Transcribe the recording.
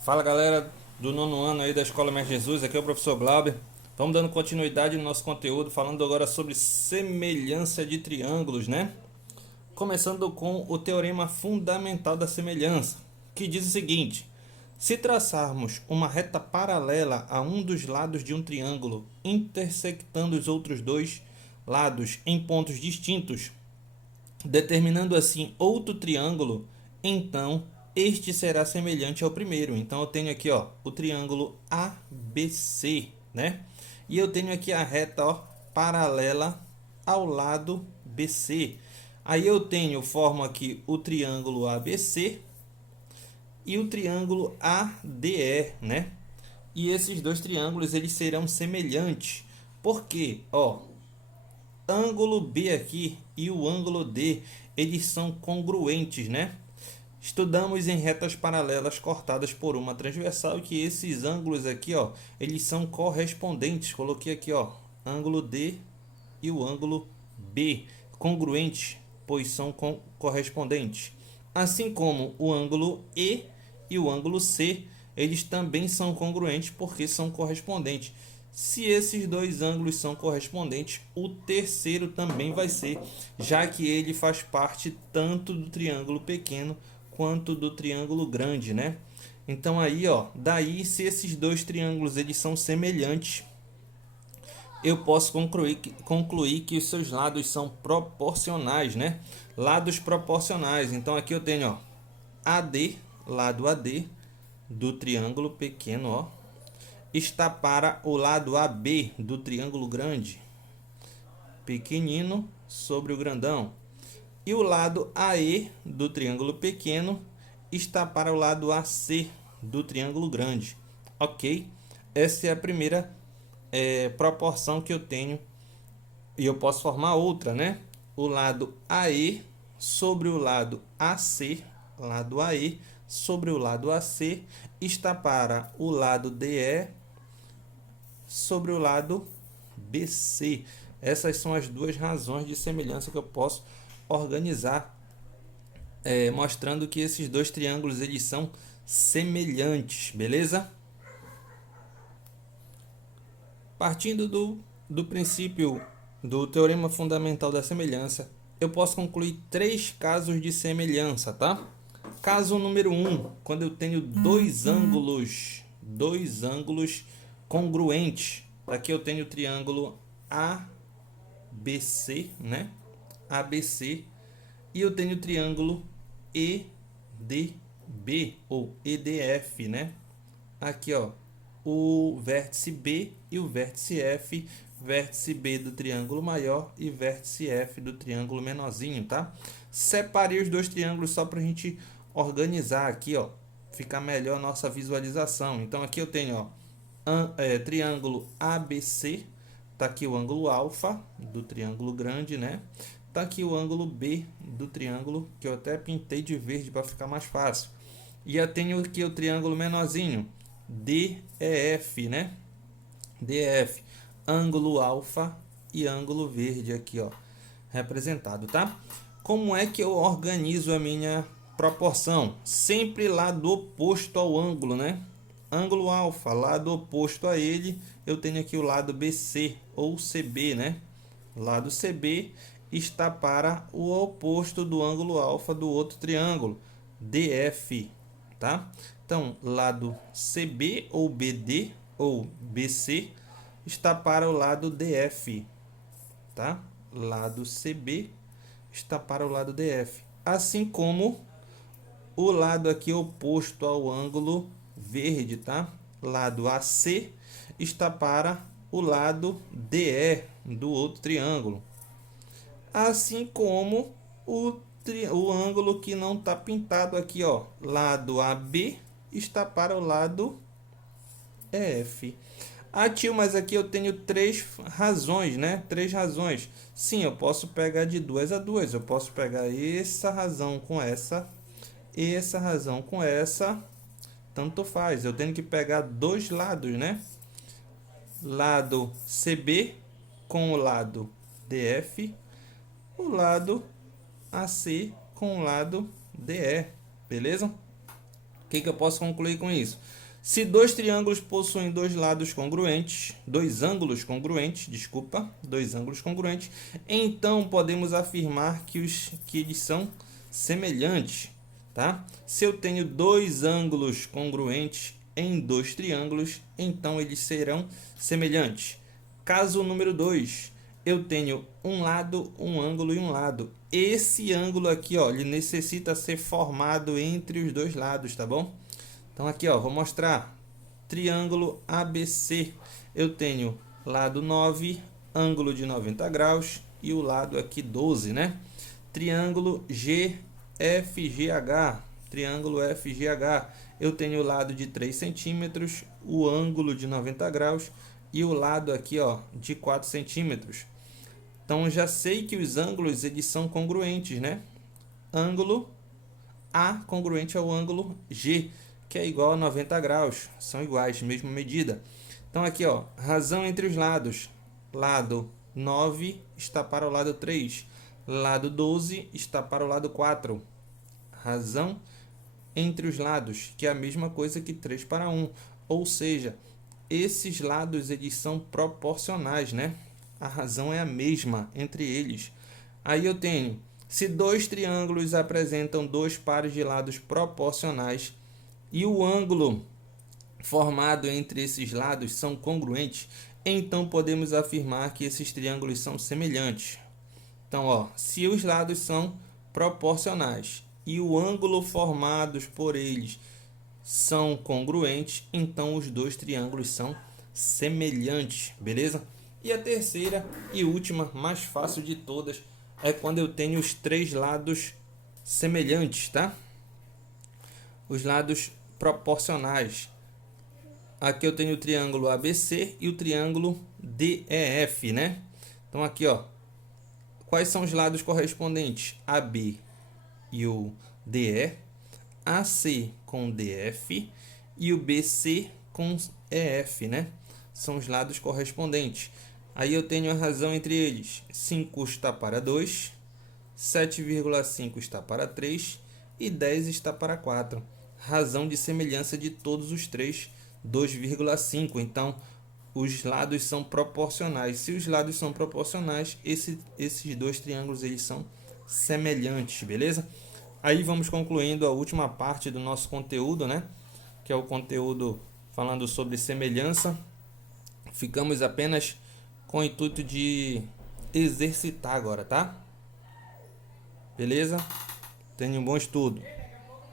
Fala galera do nono ano aí da Escola Mestre Jesus, aqui é o professor Glauber. Vamos dando continuidade no nosso conteúdo, falando agora sobre semelhança de triângulos, né? Começando com o teorema fundamental da semelhança, que diz o seguinte: se traçarmos uma reta paralela a um dos lados de um triângulo, intersectando os outros dois lados em pontos distintos, determinando assim outro triângulo, então este será semelhante ao primeiro. Então eu tenho aqui, ó, o triângulo ABC, né? E eu tenho aqui a reta, ó, paralela ao lado BC. Aí eu formo aqui o triângulo ABC e o triângulo ADE, né? E esses dois triângulos eles serão semelhantes. Por quê? Ó, ângulo B aqui e o ângulo D, eles são congruentes, né? Estudamos em retas paralelas cortadas por uma transversal e que esses ângulos aqui, ó, eles são correspondentes. Coloquei aqui, ó, ângulo D e o ângulo B, congruentes, pois são correspondentes. Assim como o ângulo e o ângulo C, eles também são congruentes porque são correspondentes. Se esses dois ângulos são correspondentes, o terceiro também vai ser, já que ele faz parte tanto do triângulo pequeno quanto do triângulo grande, né? Então aí, ó, daí se esses dois triângulos eles são semelhantes, eu posso concluir que os seus lados são proporcionais, né? Lados proporcionais. Então aqui eu tenho, ó, AD, lado AD do triângulo pequeno, ó, está para o lado AB do triângulo grande, pequenino sobre o grandão. E o lado AE do triângulo pequeno está para o lado AC do triângulo grande. Ok? Essa é a primeira proporção que eu tenho. E eu posso formar outra, né? O lado AE sobre o lado AC, lado AE sobre o lado AC, está para o lado DE sobre o lado BC. Essas são as duas razões de semelhança que eu posso organizar, mostrando que esses dois triângulos eles são semelhantes, beleza? Partindo do princípio do teorema fundamental da semelhança, eu posso concluir três casos de semelhança, tá? Caso número 1, quando eu tenho dois ângulos congruentes. Aqui eu tenho o triângulo ABC, né? ABC, e eu tenho o triângulo EDB ou EDF, né? Aqui, ó, o vértice B e o vértice F, vértice B do triângulo maior e vértice F do triângulo menorzinho, tá? Separei os dois triângulos só para a gente organizar aqui, ó, ficar melhor a nossa visualização. Então aqui eu tenho, ó, triângulo ABC, tá aqui o ângulo alfa do triângulo grande, né? Tá aqui o ângulo B do triângulo, que eu até pintei de verde para ficar mais fácil. E eu tenho aqui o triângulo menorzinho, DEF, né? DEF, ângulo alfa e ângulo verde aqui, ó, representado, tá? Como é que eu organizo a minha proporção? Sempre lado oposto ao ângulo, né? Ângulo alfa, lado oposto a ele, eu tenho aqui o lado BC ou CB, né? Lado CB está para o oposto do ângulo alfa do outro triângulo, DF, tá? Então, lado CB ou BD ou BC está para o lado DF, tá? Lado CB está para o lado DF. Assim como o lado aqui oposto ao ângulo verde, tá? Lado AC está para o lado DE do outro triângulo. Assim como o ângulo que não está pintado aqui, ó, lado AB está para o lado EF. Ah, tio, mas aqui eu tenho três razões, né? Três razões. Sim, eu posso pegar de duas a duas. Eu posso pegar essa razão com essa e essa razão com essa. Tanto faz. Eu tenho que pegar dois lados, né? Lado CB com o lado DF, o lado AC com o lado DE, beleza? que eu posso concluir com isso? Se dois triângulos possuem dois lados congruentes, dois ângulos congruentes, então podemos afirmar que eles são semelhantes, tá? Se eu tenho dois ângulos congruentes em dois triângulos, então eles serão semelhantes. Caso número 2, eu tenho um lado, um ângulo e um lado. Esse ângulo aqui, ó, ele necessita ser formado entre os dois lados, tá bom? Então aqui, ó, vou mostrar. Triângulo ABC. Eu tenho lado 9, ângulo de 90 graus e o lado aqui 12, né? Triângulo GFGH. Triângulo FGH. Eu tenho o lado de 3 centímetros, o ângulo de 90 graus e o lado aqui, ó, de 4 centímetros. Então já sei que os ângulos eles são congruentes, né? Ângulo A congruente ao ângulo G, que é igual a 90 graus, são iguais, mesma medida. Então aqui, ó, razão entre os lados. Lado 9 está para o lado 3, lado 12 está para o lado 4. Razão entre os lados, que é a mesma coisa que 3 para 1, ou seja, esses lados eles são proporcionais, né? A razão é a mesma entre eles. Aí eu tenho, se dois triângulos apresentam dois pares de lados proporcionais e o ângulo formado entre esses lados são congruentes, então podemos afirmar que esses triângulos são semelhantes. Então, ó, se os lados são proporcionais e o ângulo formados por eles são congruentes, então os dois triângulos são semelhantes, beleza? E a terceira e última, mais fácil de todas, é quando eu tenho os três lados semelhantes, tá? Os lados proporcionais. Aqui eu tenho o triângulo ABC e o triângulo DEF, né? Então aqui, ó, quais são os lados correspondentes? AB e o DE, AC com DF e o BC com EF, né? São os lados correspondentes. Aí eu tenho a razão entre eles. 5 está para 2, 7,5 está para 3 e 10 está para 4. Razão de semelhança de todos os três, 2,5. Então, os lados são proporcionais. Se os lados são proporcionais, esses dois triângulos eles são semelhantes, beleza? Aí vamos concluindo a última parte do nosso conteúdo, né? Que é o conteúdo falando sobre semelhança. Ficamos apenas com o intuito de exercitar agora, tá? Beleza? Tenha um bom estudo.